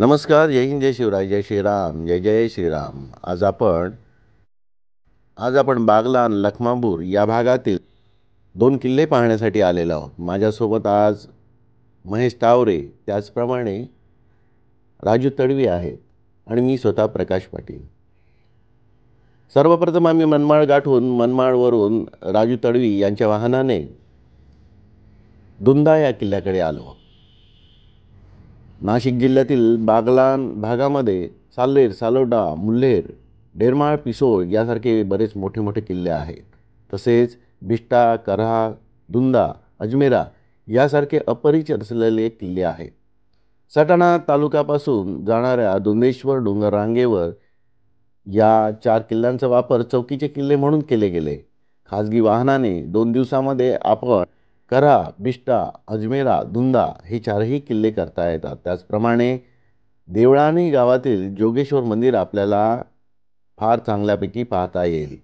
नमस्कार. जय हिंद, जय शिवराय, जय श्रीराम, जय जय श्रीराम. आज आपण बागलाण, लखमापूर या भागातील 2 किल्ले पाहण्यासाठी आलेलो आहोत. माझ्यासोबत आज महेश टावरे, त्याचप्रमाणे राजू तडवी आहेत आणि मी स्वतः प्रकाश पाटील. सर्वप्रथम आम्ही मनमाड गाठून मनमाडवरून राजू तडवी यांच्या वाहनाने दुंदा या किल्ल्याकडे आलो. नाशिक जिल्ह्यातील बागलाण भागामध्ये साल्हेर, सालोडा, मुल्हेर, डेरमाळ, पिसोळ यासारखे बरेच मोठे मोठे किल्ले आहेत. तसेच बिष्टा, करहा, दुंदा, अजमेरा यासारखे अपरिचित असलेले किल्ले आहेत. सटाणा तालुक्यापासून जाणाऱ्या दुंदेश्वर डोंगर रांगेवर या 4 किल्ल्यांचा वापर चौकीचे किल्ले म्हणून केले गेले. खाजगी वाहनाने 2 दिवसामध्ये आपण करहा, बिष्टा, अजमेरा, दुंदा हे 4ही किल्ले करता येतात. त्याचप्रमाणे देवळाणी गावातील जोगेश्वर मंदिर आपल्याला फार चांगल्यापैकी पाहता येईल.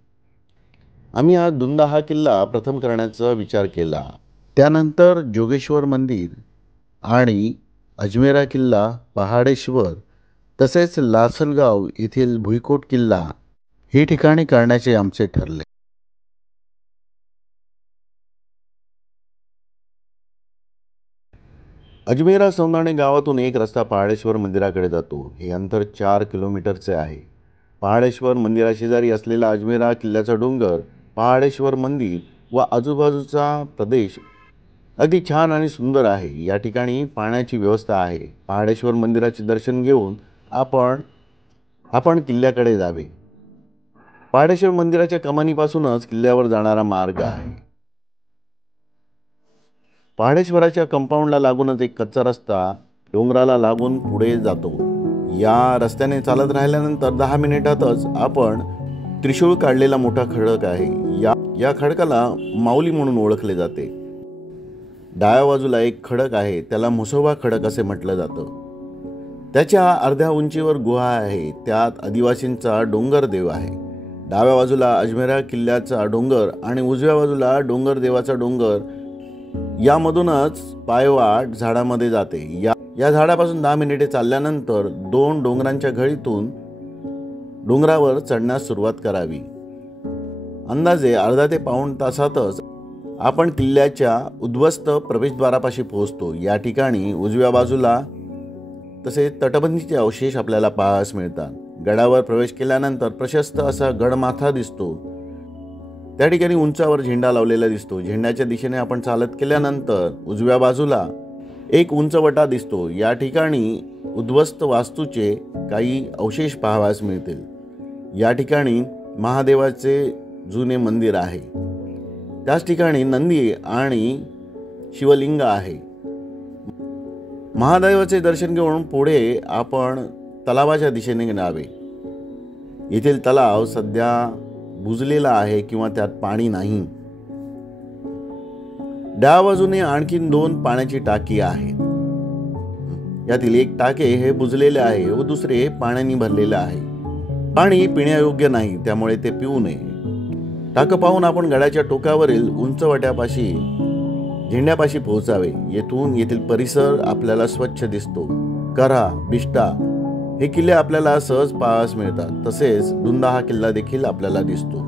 आम्ही हा दुंदा हा किल्ला प्रथम करण्याचा विचार केला. त्यानंतर जोगेश्वर मंदिर आणि अजमेरा किल्ला, पहाडेश्वर तसेच लासलगाव येथील भुईकोट किल्ला ही ठिकाणी करण्याचे आमचे ठरले. अजमेरा सौंदाणे गावातून एक रस्ता पहाडेश्वर मंदिराकडे जातो. हे अंतर 4 किलोमीटरचे आहे. पहाडेश्वर मंदिराशेजारी असलेला अजमेरा किल्ल्याचा डोंगर, पहाडेश्वर मंदिर व आजूबाजूचा प्रदेश अगदी छान आणि सुंदर आहे. या ठिकाणी पाण्याची व्यवस्था आहे. पहाडेश्वर मंदिराचे दर्शन घेऊन आपण किल्ल्याकडे जावे. पहाडेश्वर मंदिराच्या कमानीपासूनच किल्ल्यावर जाणारा मार्ग आहे. पहाडेश्वराच्या कंपाऊंडला लागूनच एक कच्चा रस्ता डोंगराला लागून पुढे जातो. या रस्त्याने चालत राहिल्यानंतर 10 मिनिटातच आपण त्रिशूळ काढलेला मोठा खडक आहे. या खडकाला माऊली म्हणून ओळखले जाते. डाव्या बाजूला एक खडक आहे, त्याला म्हसोबा खडक असे म्हटलं जातं. त्याच्या अर्ध्या उंचीवर गुहा आहे, त्यात आदिवासींचा डोंगर देव आहे. डाव्या बाजूला अजमेरा किल्ल्याचा डोंगर आणि उजव्या बाजूला डोंगर देवाचा डोंगर. यामधूनच पायवाट झाडामध्ये जाते. या झाडापासून 10 मिनिटे चालल्यानंतर 2 डोंगरांच्या घळीतून डोंगरावर चढण्यास सुरुवात करावी. अंदाजे अर्धा ते पाऊण तासातच आपण किल्ल्याच्या उद्ध्वस्त प्रवेशद्वारापाशी पोहोचतो. या ठिकाणी उजव्या बाजूला तसेच तटबंदीचे अवशेष आपल्याला पाहावयास मिळतात. गडावर प्रवेश केल्यानंतर प्रशस्त असा गडमाथा दिसतो. त्या ठिकाणी उंचावर झेंडा लावलेला दिसतो. झेंड्याच्या दिशेने आपण चालत केल्यानंतर उजव्या बाजूला एक उंचवटा दिसतो. या ठिकाणी उद्ध्वस्त वास्तूचे काही अवशेष पाहावयास मिळतील. या ठिकाणी महादेवाचे जुने मंदिर आहे. त्याच ठिकाणी नंदी आणि शिवलिंग आहे. महादेवाचे दर्शन घेऊन पुढे आपण तलावाच्या दिशेने जावे. येथील तलाव सध्या बुजलेला आहे किंवा त्यात पाणी नाही. डाव्या बाजूने आणखीन 2 पाण्याची टाकी आहेत. यातील एक टाके हे बुजलेले आहे व दुसरे पाण्याने भरलेले आहे. पाणी पिण्यायोग्य नाही, त्यामुळे ते पिऊ नये. टाकं पाहून आपण गडाच्या टोकावरील उंचवट्यापाशी झेंड्यापाशी पोहोचावे. येथील परिसर आपल्याला स्वच्छ दिसतो. करहा, बिष्टा हे किल्ले आपल्याला सहज पाहावयास मिळतात. तसेच दुंदा हा किल्ला देखील आपल्याला दिसतो.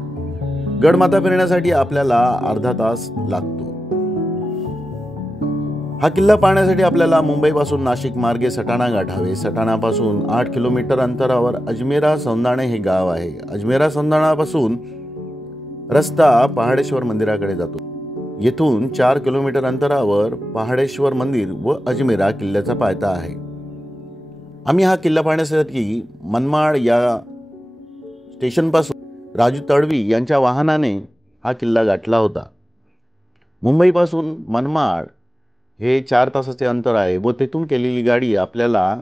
गडमाथा फिरण्यासाठी आपल्याला अर्धा तास लागतो. हा किल्ला पाहण्यासाठी आपल्याला मुंबईपासून नाशिक मार्गे सटाणा गाठावे. सटाणापासून 8 किलोमीटर अंतरावर अजमेरा सौंदाणे हे गाव आहे. अजमेरा सौंदाणापासून रस्ता पहाडेश्वर मंदिराकडे जातो. येथून 4 किलोमीटर अंतरावर पहाडेश्वर मंदिर व अजमेरा किल्ल्याचा पायथा आहे. आम्ही हा किल्ला पाहण्यासाठी मनमाड या स्टेशनपासून राजू तडवी यांच्या वाहनाने हा किल्ला गाठला होता. मुंबईपासून मनमाड हे 4 तासाचे अंतर आहे व तेथून केलेली गाडी आपल्याला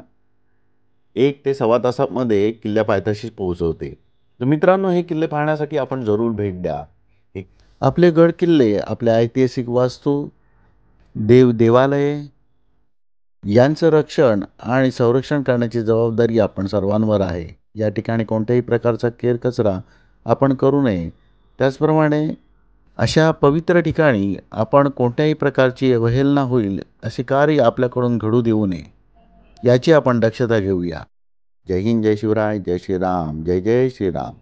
1 ते सव्वा तासामध्ये किल्ल्या पायथ्याशी पोहोचवते. तर मित्रांनो, हे किल्ले पाहण्यासाठी आपण जरूर भेट द्या. आपले गड किल्ले, आपल्या ऐतिहासिक वास्तू, देवालये यांचं रक्षण आणि संरक्षण करण्याची जबाबदारी आपण सर्वांवर आहे. या ठिकाणी कोणत्याही प्रकारचा केरकचरा आपण करू नये. त्याचप्रमाणे अशा पवित्र ठिकाणी आपण कोणत्याही प्रकारची अवहेलना होईल असे कार्य आपल्याकडून घडू देऊ नये. याची आपण दक्षता घेऊया. जय हिंद, जय शिवराय, जय श्रीराम, जय जय श्रीराम.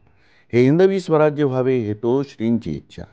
हे हिंदवी स्वराज्य व्हावे हेतो श्रींची इच्छा.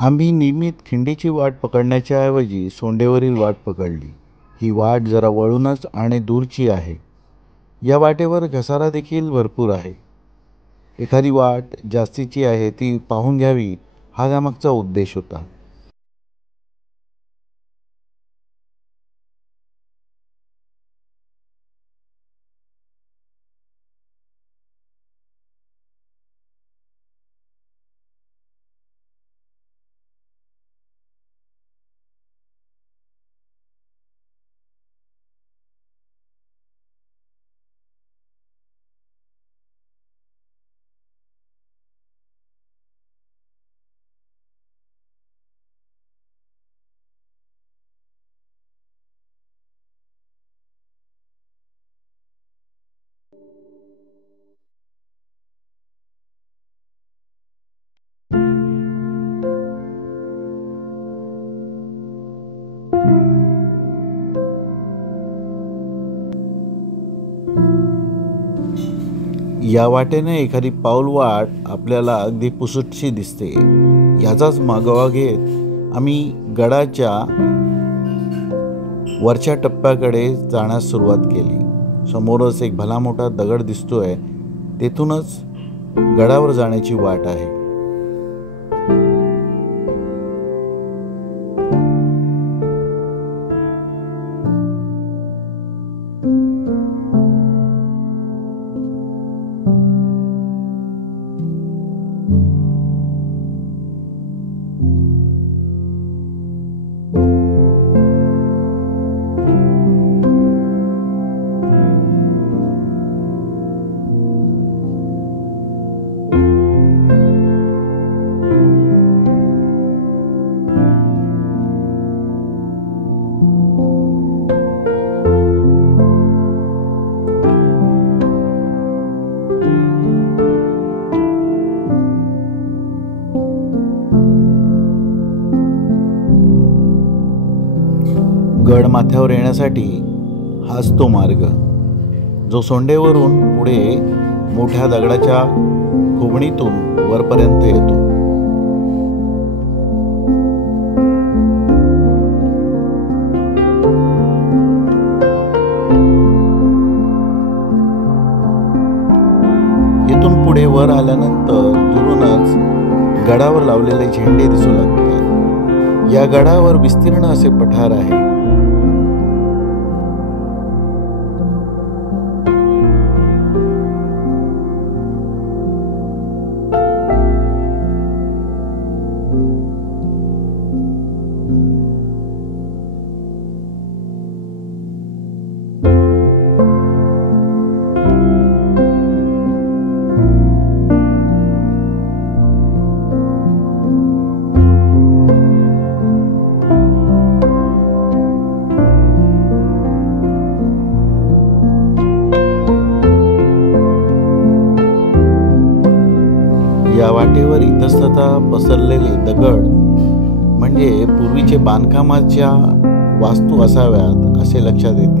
आम्ही नियमित खिंडीची वाट पकडण्याच्या ऐवजी सोंडेवरील वाट पकडली. ही वाट जरा वळूनच आणि दूरची आहे. या वाटेवर घसारा देखील भरपूर आहे. एखादी वाट जास्तीची आहे ती पाहून घ्यावी हा त्यामागचा उद्देश होता. या वाटेने एखादी पाऊलवाट आपल्याला अगदी पुसटशी दिसते. याचाच मागोवा घेत आम्ही गडाच्या वरच्या टप्प्याकडे जाण्यास सुरुवात केली. समोरच एक भला मोठा दगड दिसतोय. तेथूनच गडावर जाण्याची वाट आहे. गड माथ्यावर येण्यासाठी हाच तो मार्ग, जो सोंडेवरून पुढे मोठ्या दगडाच्या खोबणीतून वरपर्यंत येतो. इथून पुढे वर आल्यानंतर दुरूनच गडावर लावलेले झेंडे दिसू लागतात. या गडावर विस्तीर्ण असे पठार आहे. या वाटेवर इतस्ततः पसरलेले दगड म्हणजे पूर्वीचे बांधकामाच्या वास्तू असाव्यात असे लक्षात येते.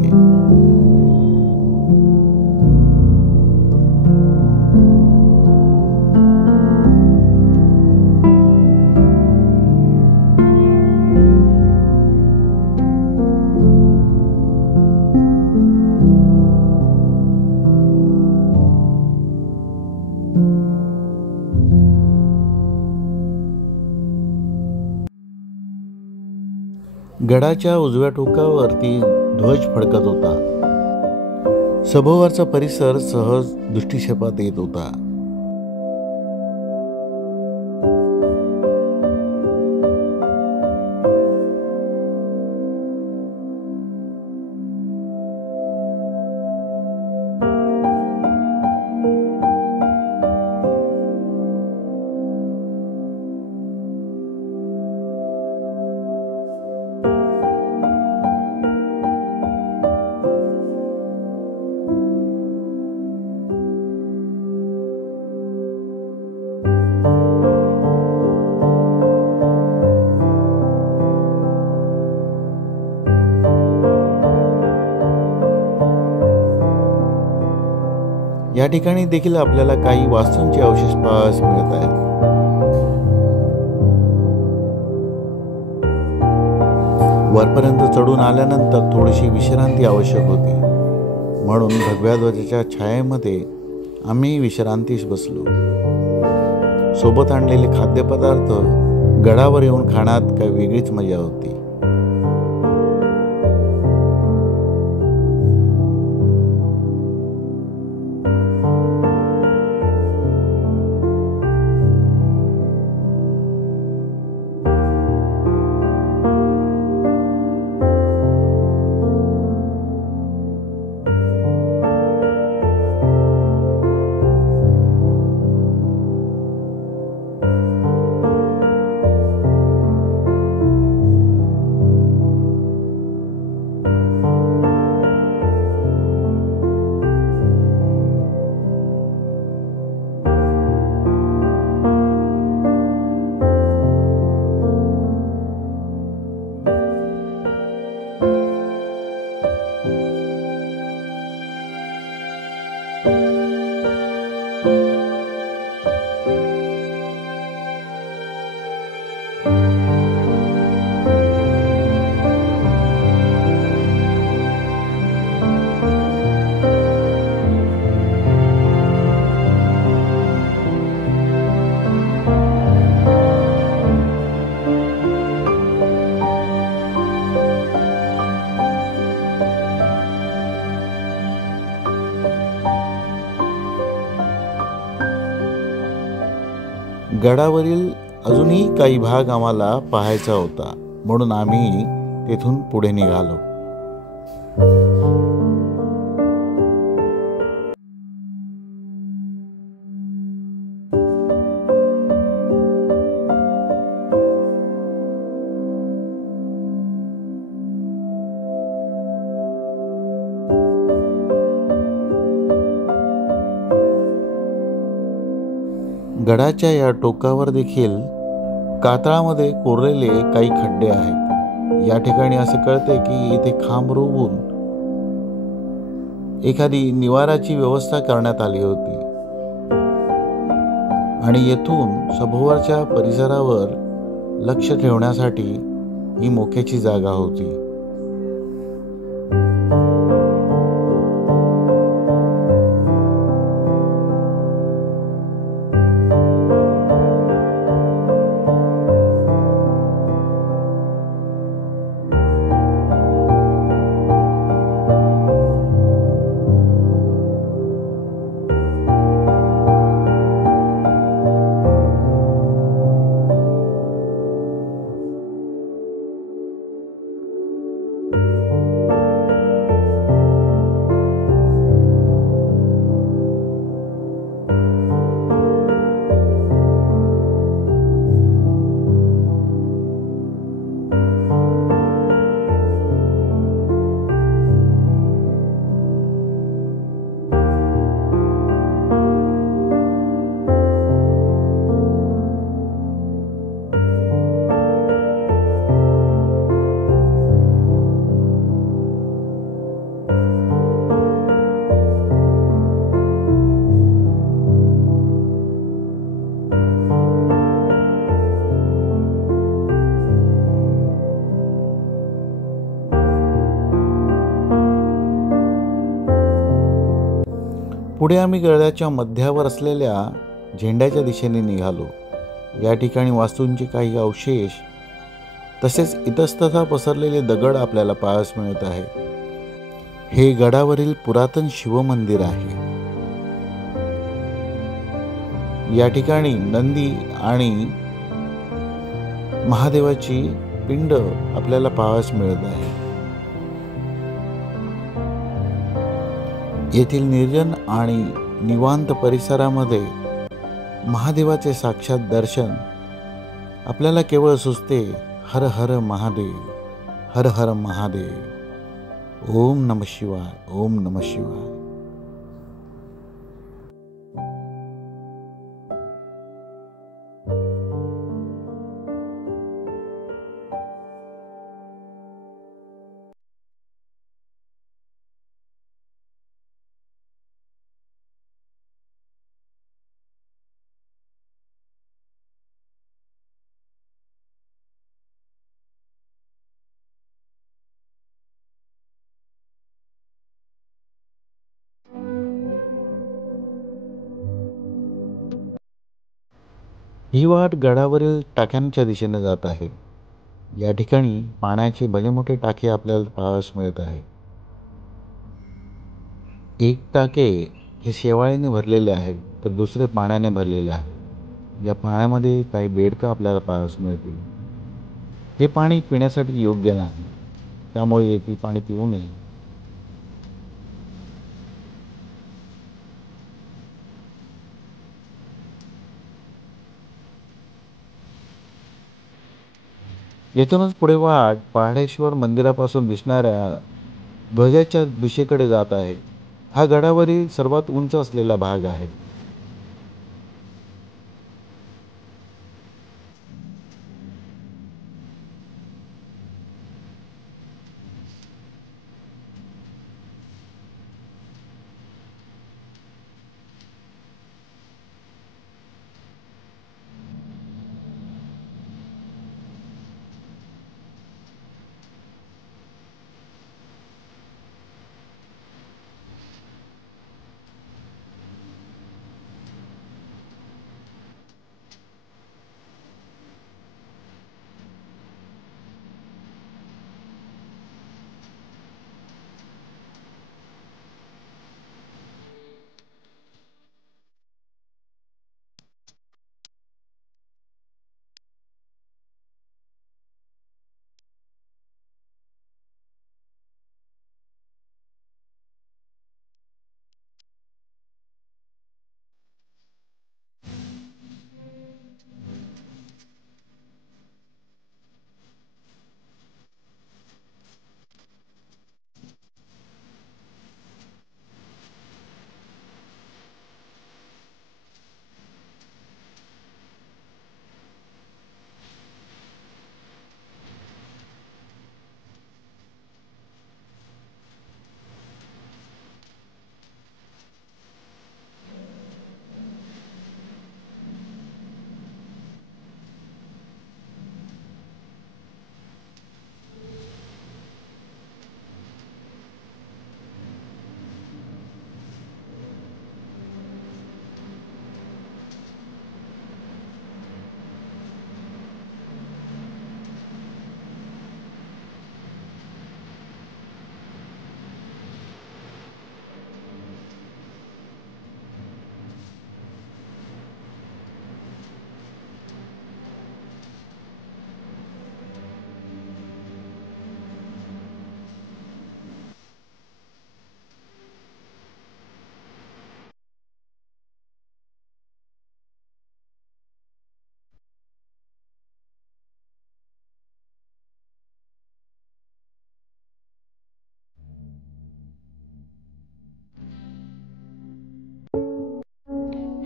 गडाच्या उजव्या टोकावरती ध्वज फडकत होता. सभोवरचा परिसर सहज दृष्टिक्षेपात येत होता. या ठिकाणी देखील आपल्याला काही वास्तूंचे अवशेष पाहायला मिळत आहेत. वरपर्यंत चढून आल्यानंतर थोडीशी विश्रांती आवश्यक होती, म्हणून भगव्या ध्वजाच्या छायेमध्ये आम्ही विश्रांतीस बसलो. सोबत आणलेले खाद्यपदार्थ गडावर येऊन खाण्यात काही वेगळीच मजा होती. गडावरील अजूनही काही भाग आम्हाला पाहायचा होता, म्हणून आम्ही तेथून पुढे निघालो. गडाच्या या टोकावर देखील कातळामध्ये कोरलेले काही खड्डे आहेत. या ठिकाणी असे कळते की इथे खांब रोवून एखादी निवाराची व्यवस्था करण्यात आली होती आणि येथून सभोवरच्या परिसरावर लक्ष ठेवण्यासाठी ही मोक्याची जागा होती. पुढे आम्ही गडाच्या मध्यावर असलेल्या झेंड्याच्या दिशेने निघालो. या ठिकाणी वास्तूंचे काही अवशेष तसेच इतस्ततः पसरलेले दगड आपल्याला पाहायला मिळत आहे. हे गडावरील पुरातन शिवमंदिर आहे. या ठिकाणी नंदी आणि महादेवाची पिंड आपल्याला पाहायला मिळत आहे. येथील निर्जन आणि निवांत परिसरामध्ये महादेवाचे साक्षात दर्शन आपल्याला केवळ सुचते हर हर महादेव, हर हर महादेव, ओम नमः शिवाय, ओम नमः शिवाय. ही वाट गडावरील टाक्यांच्या दिशेने जात आहे. या ठिकाणी पाण्याचे भले मोठे टाके आपल्याला पाहावयास मिळत आहे. एक टाके हे शेवाळीने भरलेले आहे तर दुसरे पाण्याने भरलेले आहे. या पाण्यामध्ये काही बेडकं आपल्याला पाहावयास मिळतील. हे पाणी पिण्यासाठी योग्य नाही, त्यामुळे येथील पाणी पिऊ नये. येथूनच पुढे वाट पहाडेश्वर मंदिरापासून दिसणाऱ्या ध्वजाच्या दिशेकडे जात आहे. हा गडावरील सर्वात उंच असलेला भाग आहे.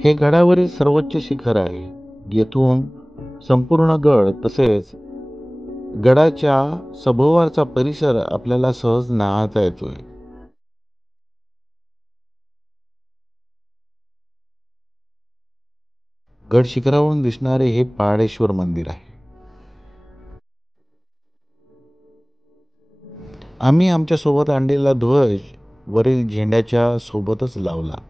हे गडावरील सर्वोच्च शिखर आहे. येथून संपूर्ण गड तसेच गडाच्या सभोवरचा परिसर आपल्याला सहज न्याहाळता येतोय. गड शिखरावरून दिसणारे हे पहाडेश्वर मंदिर आहे. आम्ही आमच्या सोबत आणलेला ध्वज वरील झेंड्याच्या सोबतच लावला.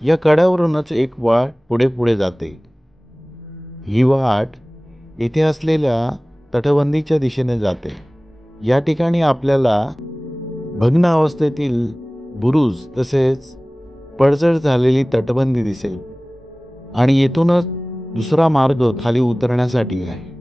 या कड्यावरूनच एक वाट पुढे पुढे जाते. ही वाट येथे असलेल्या तटबंदीच्या दिशेने जाते. या ठिकाणी आपल्याला भग्न अवस्थेतील बुरुज तसेच पडझड झालेली तटबंदी दिसेल आणि येथूनच दुसरा मार्ग खाली उतरण्यासाठी आहे.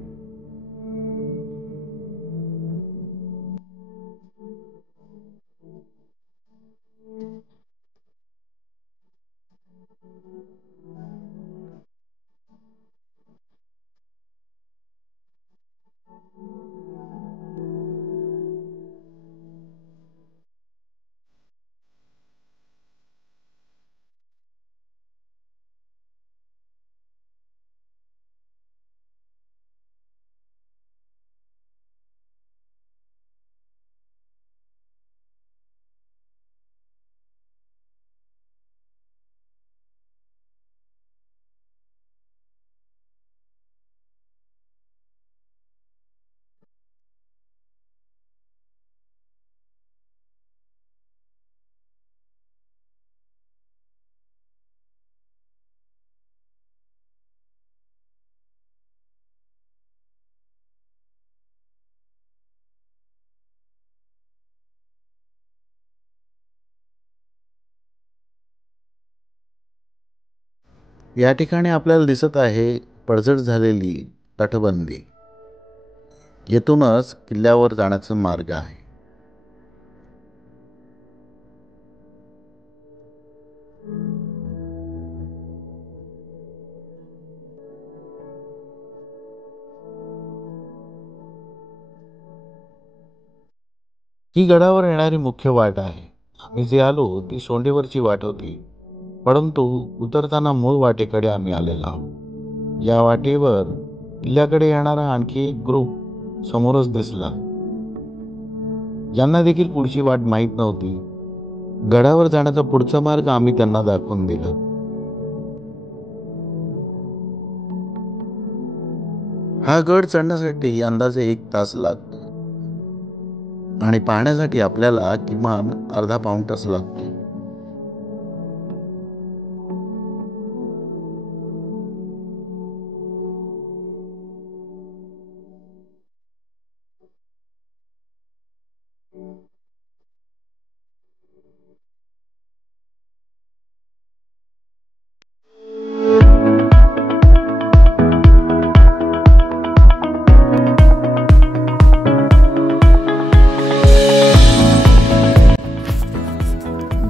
या ठिकाणी आपल्याला दिसत आहे पडझड झालेली तटबंदी. येथूनच किल्ल्यावर जाण्याचा मार्ग आहे. ही गडावर येणारी मुख्य वाट आहे. आम्ही जे आलो ती सोंडेवरची वाट होती, परंतु उतरताना मूळ वाटेकडे आम्ही आलेलो आहोत. या वाटेवर किल्ल्याकडे येणारा आणखी एक ग्रुप समोरच दिसला. ज्यांना देखील पुढची वाट माहीत नव्हती, गडावर जाण्याचा पुढचा मार्ग आम्ही त्यांना दाखवून दिला. हा गड चढण्यासाठी अंदाजे 1 तास लागतो आणि पाहण्यासाठी आपल्याला किमान अर्धा पाऊण तास लागतो.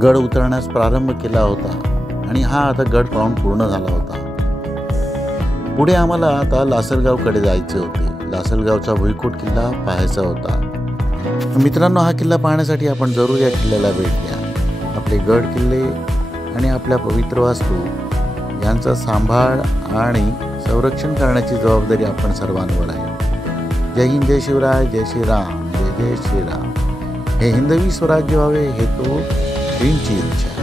गड उतरण्यास प्रारंभ केला होता आणि हा आता गड पाहून पूर्ण झाला होता. पुढे आम्हाला आता लासलगावकडे जायचे होते. लासलगावचा भुईकोट किल्ला पाहायचा होता. मित्रांनो, हा किल्ला पाहण्यासाठी आपण जरूर या किल्ल्याला भेट द्या. आपले गड किल्ले आणि आपल्या पवित्र वास्तू यांचा सांभाळ आणि संरक्षण करण्याची जबाबदारी आपण सर्वांवर आहे. जय हिंद, जय शिवराय, जय श्रीराम, जय जय श्रीराम. हे हिंदवी स्वराज्य व्हावे हेतू श्रींची इच्छा.